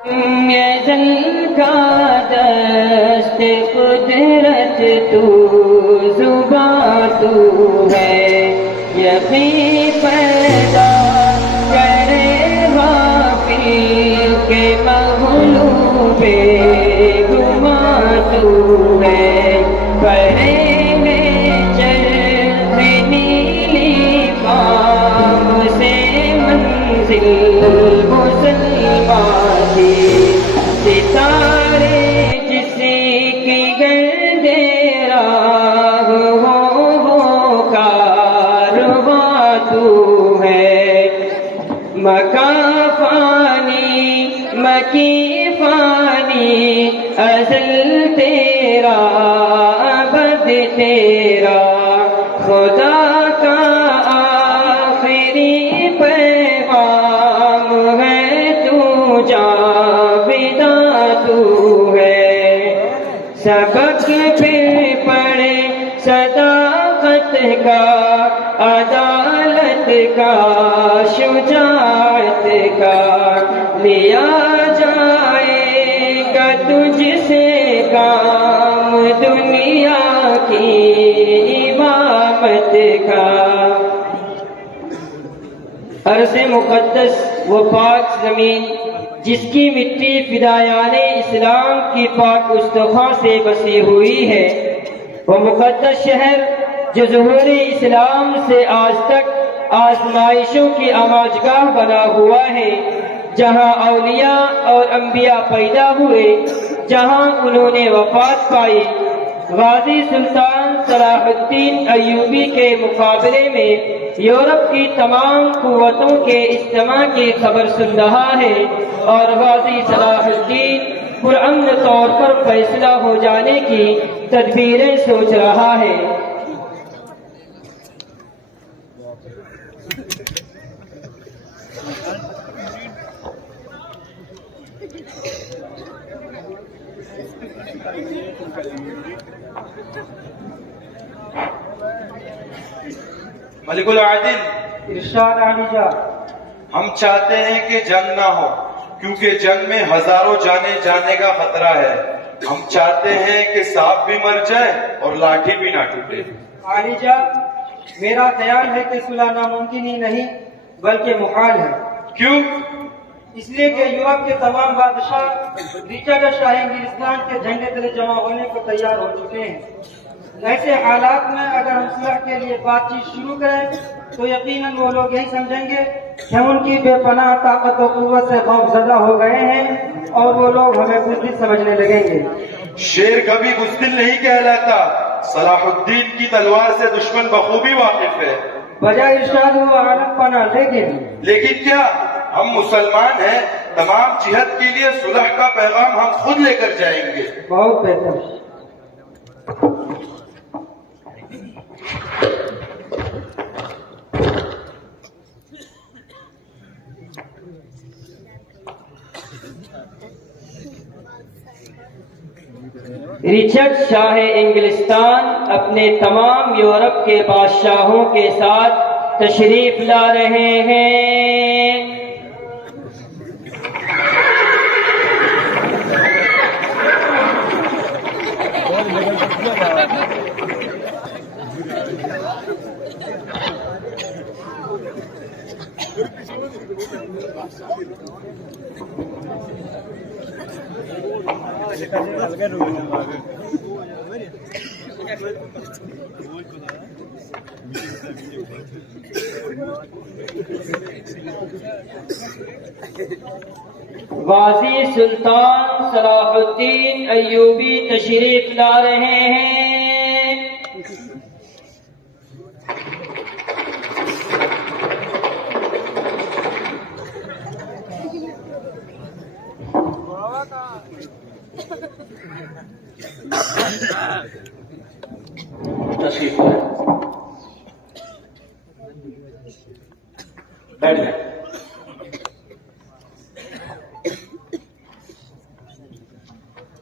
یزل کا دست قدرت تو زباں تو ہے، یقین پیدا کرے غافل کے مغلوب گماں تو ہے، پرے میں چل نیلی قام سے منزل مسلمان دی، ستارے جس کی گرد راہ ہو وہ کارواں تو ہے، مکان فانی مکی فانی ازل تیرا ابد تیرا، خدا کا آخری پیغام ہے تو جاویداں تو ہے، سبق پھر پڑھے صداقت کا، عدالت کا، شجاعت کا، لیا جائے گا تجھ سے کام دنیا کی امامت کا۔ عرض مقدس و پاک زمین جس کی مٹی فدایان اسلام کی پاک مصطفیٰ سے بسی ہوئی ہے، وہ مقدس شہر جو ظہور اسلام سے آج تک آزمائشوں کی آماجگاہ بنا ہوا ہے، جہاں اولیاء اور انبیاء پیدا ہوئے، جہاں انہوں نے وفات پائی، غازی سلطان صلاح الدین ایوبی کے مقابلے میں یورپ کی تمام قوتوں کے اجتماع کی خبر سن رہا ہے، اور غازی صلاح الدین پرامن طور پر فیصلہ ہو جانے کی تدبیریں سوچ رہا ہے۔ ملک العادل ارشاد علی جا، ہم چاہتے ہیں کہ جنگ نہ ہو، کیونکہ جنگ میں ہزاروں جانے جانے کا خطرہ ہے۔ ہم چاہتے ہیں کہ سانپ بھی مر جائے اور لاٹھی بھی نہ ٹوٹے۔ علی جا، میرا خیال ہے کہ صلح ناممکن ہی نہیں بلکہ محال ہے۔ کیوں؟ اس لیے کہ یورپ کے تمام بادشاہ رچرڈ شاہ انگلستان کے جھنڈے تلے جمع ہونے کو تیار ہو چکے ہیں۔ ایسے حالات میں اگر ہم صلح کے لیے بات چیت شروع کریں تو یقیناً وہ لوگ یہی سمجھیں گے کہ ہم ان کی بے پناہ طاقت و قوت سے خوف زدہ ہو گئے ہیں، اور وہ لوگ ہمیں بزدل سمجھنے لگیں گے۔ شیر کبھی بزدل نہیں کہلاتا، صلاح الدین کی تلوار سے دشمن بخوبی واقف ہے۔ بجائے ارشاد ہوا عالم پناہ، لیکن کیا ہم مسلمان ہیں؟ تمام جہت کے لیے صلح کا پیغام ہم خود لے کر جائیں گے۔ بہت بہتر۔ رچرڈ شاہ انگلستان اپنے تمام یورپ کے بادشاہوں کے ساتھ تشریف لا رہے ہیں۔ غازی سلطان صلاح الدین ایوبی تشریف لا رہے ہیں۔ تشریف بیٹھ جائیں۔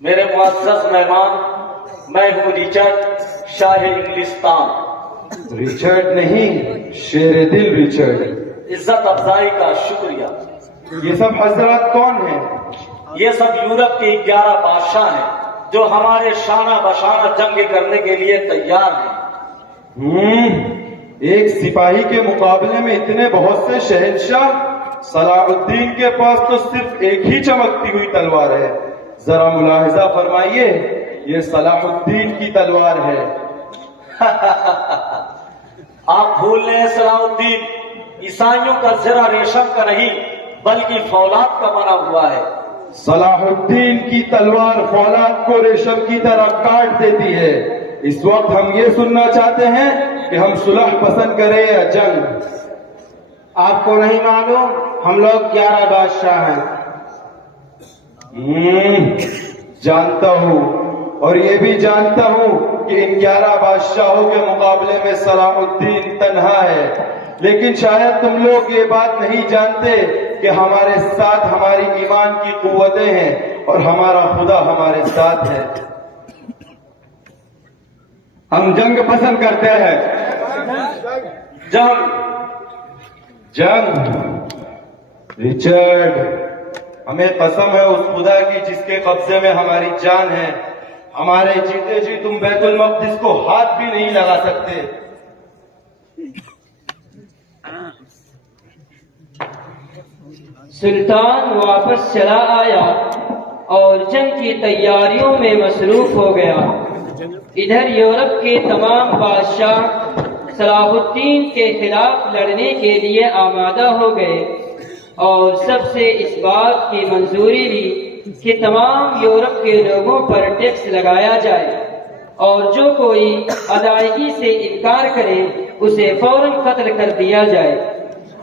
میرے معزز مہمان، میں ہوں رچرڈ شاہ انگلستان۔ ریچرڈ نہیں، شیر دل ریچرڈ۔ عزت افزائی کا شکریہ۔ یہ سب حضرات کون ہیں؟ یہ سب یورپ کے 11 بادشاہ ہیں جو ہمارے شانہ بشانہ جنگ کرنے کے لیے تیار ہیں۔ ایک سپاہی کے مقابلے میں اتنے بہت سے شہنشاہ؟ صلاح الدین کے پاس تو صرف ایک ہی چمکتی ہوئی تلوار ہے، ذرا ملاحظہ فرمائیے، یہ صلاح الدین کی تلوار ہے۔ آپ بھول رہے ہیں صلاح الدین عیسائیوں کا زرہ ریشم کا نہیں بلکہ فولاد کا بنا ہوا ہے۔ صلاح الدین کی تلوار فولاد کو ریشم کی طرح کاٹ دیتی ہے۔ اس وقت ہم یہ سننا چاہتے ہیں کہ ہم صلح پسند کریں یا جنگ؟ آپ کو نہیں معلوم ہم لوگ 11 بادشاہ ہیں؟ جانتا ہوں، اور یہ بھی جانتا ہوں کہ ان 11 بادشاہوں کے مقابلے میں صلاح الدین تنہا ہے، لیکن شاید تم لوگ یہ بات نہیں جانتے کہ ہمارے ساتھ ہماری ایمان کی قوتیں ہیں اور ہمارا خدا ہمارے ساتھ ہے۔ ہم جنگ پسند کرتے ہیں۔ جنگ رچرڈ، ہمیں قسم ہے اس خدا کی جس کے قبضے میں ہماری جان ہے، ہمارے جیتے جی تم بیت المقدس کو ہاتھ بھی نہیں لگا سکتے۔ سلطان واپس چلا آیا اور جنگ کی تیاریوں میں مصروف ہو گیا۔ ادھر یورپ کے تمام بادشاہ صلاح الدین کے خلاف لڑنے کے لیے آمادہ ہو گئے اور سب سے اس بات کی منظوری لی کہ تمام یورپ کے لوگوں پر ٹیکس لگایا جائے اور جو کوئی ادائیگی سے انکار کرے اسے فوراً قتل کر دیا جائے۔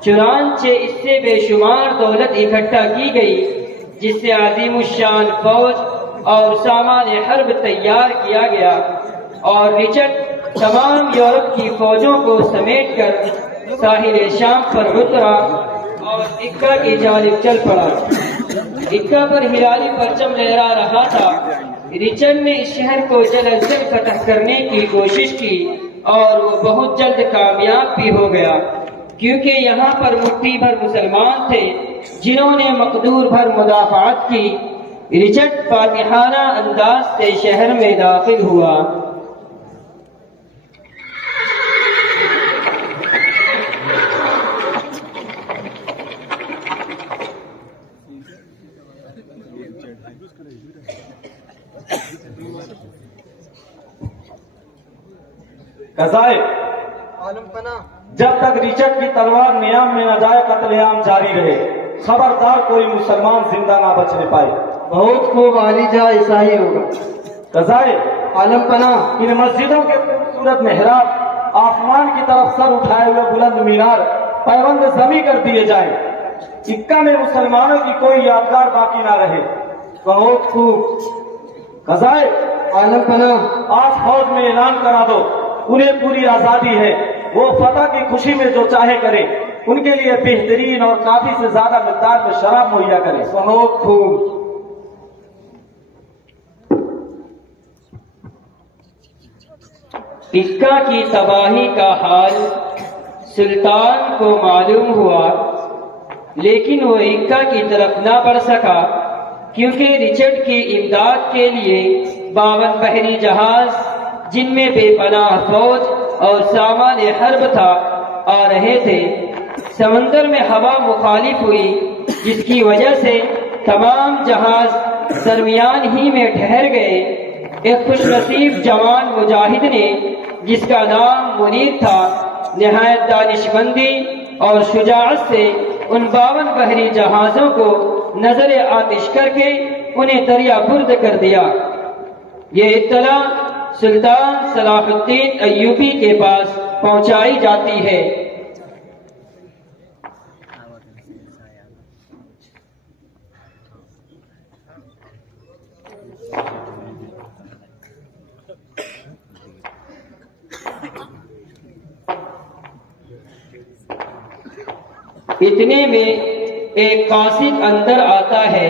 چنانچہ اس سے بے شمار دولت اکٹھا کی گئی جس سے عظیم الشان فوج اور سامان حرب تیار کیا گیا، اور رچرڈ تمام یورپ کی فوجوں کو سمیٹ کر ساحل شام پر اترا اور اکا کی جانب چل پڑا۔ اکا پر ہلالی پرچم لہرا رہا تھا۔ رچرڈ نے اس شہر کو جلد از جلد فتح کرنے کی کوشش کی اور وہ بہت جلد کامیاب بھی ہو گیا، کیونکہ یہاں پر مٹھی بھر مسلمان تھے جنہوں نے مقدور بھر مدافعت کی۔ رچرڈ فاتحانہ انداز سے شہر میں داخل ہوا۔ قضائے عالم پناہ، جب تک رچرڈ کی تلوار نیام میں نہ جائے قتل عام جاری رہے، خبردار کوئی مسلمان زندہ نہ بچنے پائے۔ بہت خوب عالی جا عیسائی ہوگا۔ قضائے عالم پناہ، ان مسجدوں کے خوبصورت محراب، آسمان کی طرف سر اٹھائے ہوئے بلند مینار پیوند زمیں کر دیے جائیں، اکا میں مسلمانوں کی کوئی یادگار باقی نہ رہے۔ بہت خوب قضائے عالم پناہ، آج فوج میں اعلان کرا دو انہیں پوری آزادی ہے، وہ فتح کی خوشی میں جو چاہے کرے، ان کے لیے بہترین اور کافی سے زیادہ مقدار میں شراب مہیا کرے۔ بہت خوب اکا کی تباہی کا حال سلطان کو معلوم ہوا، لیکن وہ اکا کی طرف نہ بڑھ سکا کیونکہ رچرڈ کی امداد کے لیے 52 بحری جہاز جن میں بے پناہ فوج اور سامان حرب تھا آ رہے تھے۔ سمندر میں ہوا مخالف ہوئی جس کی وجہ سے تمام جہاز درمیان ہی میں ٹھہر گئے۔ ایک خوش نصیب جوان مجاہد نے جس کا نام منیر تھا نہایت دانشمندی اور شجاعت سے ان 52 بحری جہازوں کو نظر آتش کر کے انہیں دریا برد کر دیا۔ یہ اطلاع سلطان صلاح الدین ایوبی کے پاس پہنچائی جاتی ہے۔ اتنے میں ایک قاصد اندر آتا ہے۔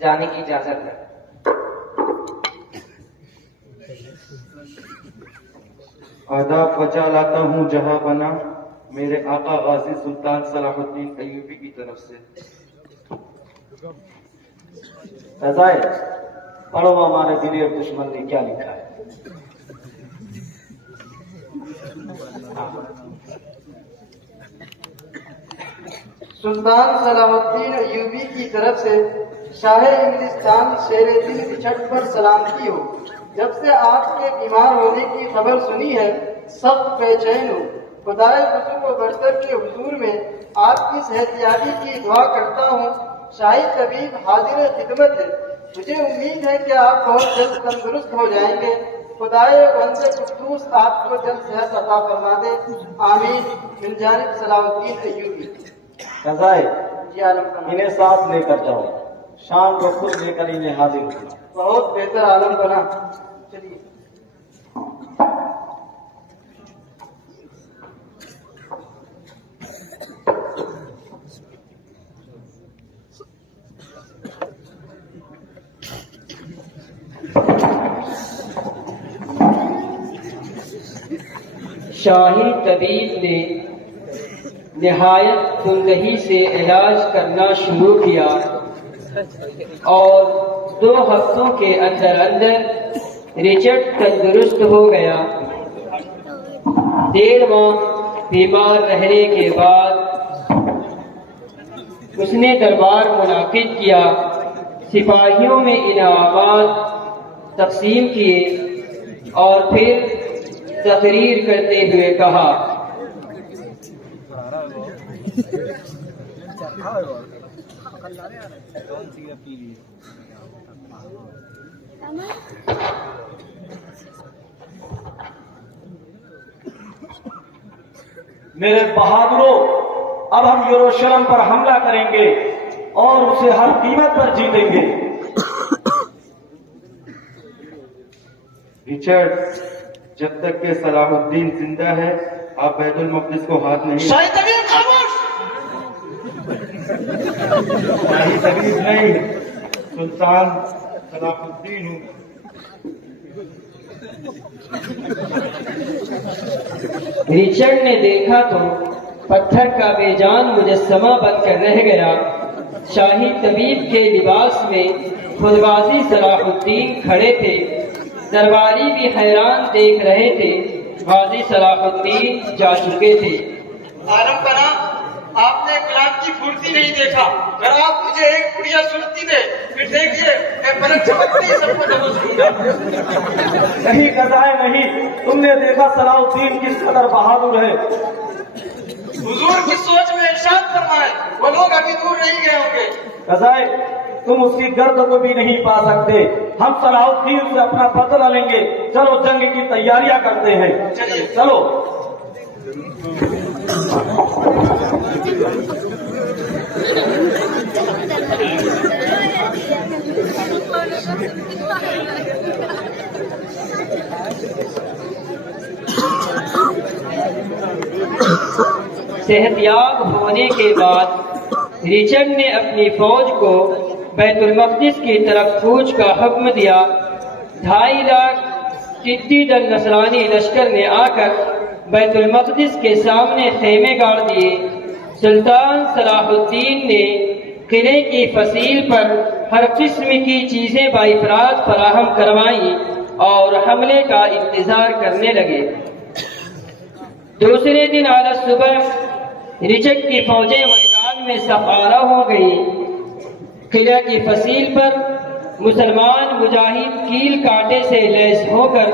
جانے کی اجازت ہے۔ آداب وجہ لاتا ہوں جہاں بنا میرے آقا غازی سلطان صلاح الدین ایوبی کی طرف سے۔ فضائے پڑھو ہمارے دلیر دشمن نے کیا لکھا ہے۔ سلطان صلاح الدین ایوبی کی طرف سے شاہ انگلستان شیر دل بچھٹ پر سلامتی ہو۔ جب سے آپ کے بیمار ہونے کی خبر سنی ہے سخت بے چین ہوں۔ خدائے بزرگ و برتر کے حضور میں آپ کی صحتیابی کی دعا کرتا ہوں۔ شاہی طبیب حاضر خدمت ہے، مجھے امید ہے کہ آپ بہت جلد تندرست ہو جائیں گے۔ خدائے بندے قدوس آپ کو جلد صحت عطا فرما دے، آمین۔ من جانب صلاح الدین ایوبی۔ فضائے جی عالم پناہ، انہیں ساتھ لے کر جاؤ، شام کو خود لے کر انہیں حاضر ہو۔ بہت بہتر عالم پناہ، چلیے۔ شاہی طبیب نے نہایت تندہی سے علاج کرنا شروع کیا اور 2 ہفتوں کے اندر اندر رچرڈ تندرست ہو گیا۔ 1.5 ماہ بیمار رہنے کے بعد اس نے دربار منعقد کیا، سپاہیوں میں انعامات تقسیم کیے اور پھر تقریر کرتے ہوئے کہا، میرے بہادروں، اب ہم یروشلم پر حملہ کریں گے اور اسے ہر قیمت پر جیتیں گے۔ رچرڈ، جب تک کہ صلاح الدین زندہ ہے آپ بیت المقدس کو ہاتھ نہیں۔ شاہی طبیب خاموش! شاہی طبیب نہیں، سلطان صلاح الدین ہوں۔ رچرڈ نے دیکھا تو پتھر کا بے جان مجسمہ بن کر رہ گیا۔ شاہی طبیب کے لباس میں خود غازی صلاح الدین کھڑے تھے، درباری بھی حیران دیکھ رہے تھے۔ غازی صلاح الدین جا چکے تھے۔ عالم پناہ، آپ نے کلام کی پھرتی نہیں دیکھا۔ اگر آپ مجھے ایک بڑھیا سنتی دے پھر دیکھیے میں پلک چمکتے ہی سب کو دبوچ دوں گا۔ نہیں قضائے نہیں، تم نے دیکھا صلاح الدین کس قدر بہادر ہے۔ حضور کی سوچ میں ارشاد فرمائے وہ لوگ ابھی دور نہیں گئے ہوں گے۔ قضائے تم اس کی گرد کو بھی نہیں پا سکتے، ہم صلاح الدین سے اپنا بدلہ لیں گے۔ چلو جنگ کی تیاریاں کرتے ہیں، چلیے۔ چلو۔ صحت یاب ہونے کے بعد رچرڈ نے اپنی فوج کو بیت المقدس کی طرف کوچ کا حکم دیا۔ 2.5 لاکھ ٹڈی دل نصرانی لشکر نے آ کر بیت المقدس کے سامنے خیمے گاڑ دیے۔ سلطان صلاح الدین نے قلعے کی فصیل پر ہر قسم کی چیزیں بافراد فراہم کروائیں اور حملے کا انتظار کرنے لگے۔ دوسرے دن اعلی صبح رچرڈ کی فوجیں میدان میں سفارہ ہو گئی۔ قلعہ کی فصیل پر مسلمان مجاہد کیل کانٹے سے لیس ہو کر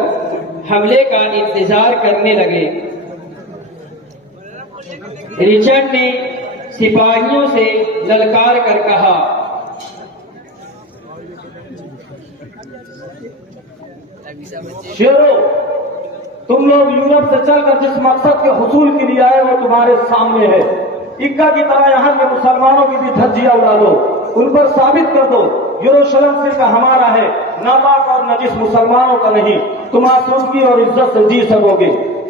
حملے کا انتظار کرنے لگے۔ رچرڈ نے سپاہیوں سے للکار کر کہا، شیرو، تم لوگ یورپ سے چل کر جس مقصد کے حصول کے لیے آئے وہ تمہارے سامنے ہے۔ اکا کی طرح یہاں کے مسلمانوں کی بھی دھجیاں اڑا دو، ان پر ثابت کر دو یروشلم صرف ہمارا ہے، ناپاک اور نجس مسلمانوں کا نہیں۔ تم آسودگی اور عزت سے جی سکو گے۔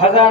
1000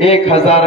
1000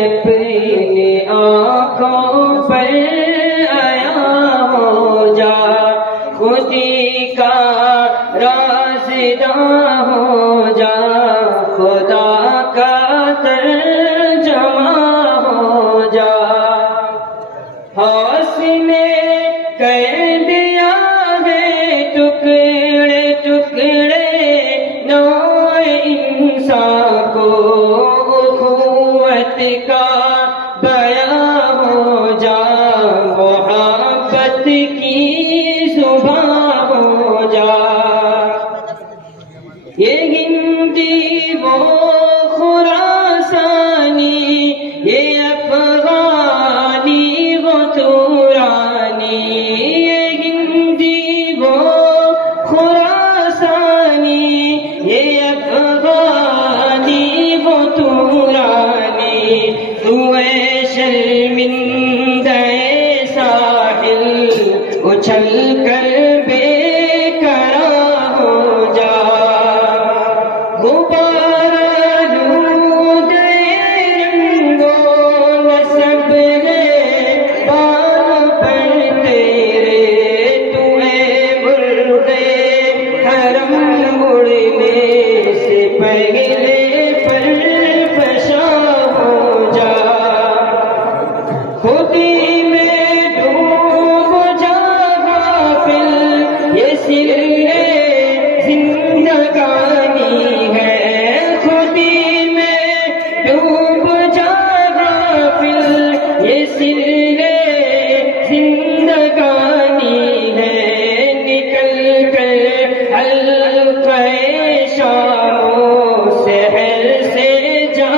اپنی آنکھوں پر آیا ہو جا، خودی کا رازداں ہو جا، خدا کا ترجمہ ہو جا، ہوش نے کر دیا ہے ٹکڑے ٹکڑے نو انسان کو، اخوت کا بیاں ہو جا، محبت کی صبح ہو جا، یہ ہندی وہ خراسانی، یہ افغانی وہ تورانی، یہ ہندی وہ خراسانی، یہ افغانی وہ تورانی، تو اے شرمندہ ساحل اچھل کر بے قرار ہو جا، غبار آلود رنگو نسب ہے بال پر تیرے، تو اے مرغے حرم مڑنے سے پہلے پر فشا ہو جا، خودی میں ڈوب جا غافل، یہ سر زندگانی ہے، خودی میں ڈوب جا غافل، یہ سر زندگانی ہے، نکل کر حلقہ شام سحر سے جا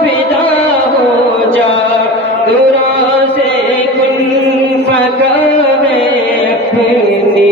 فدا ہو جا، دورا سے کن فکا ہے اپنی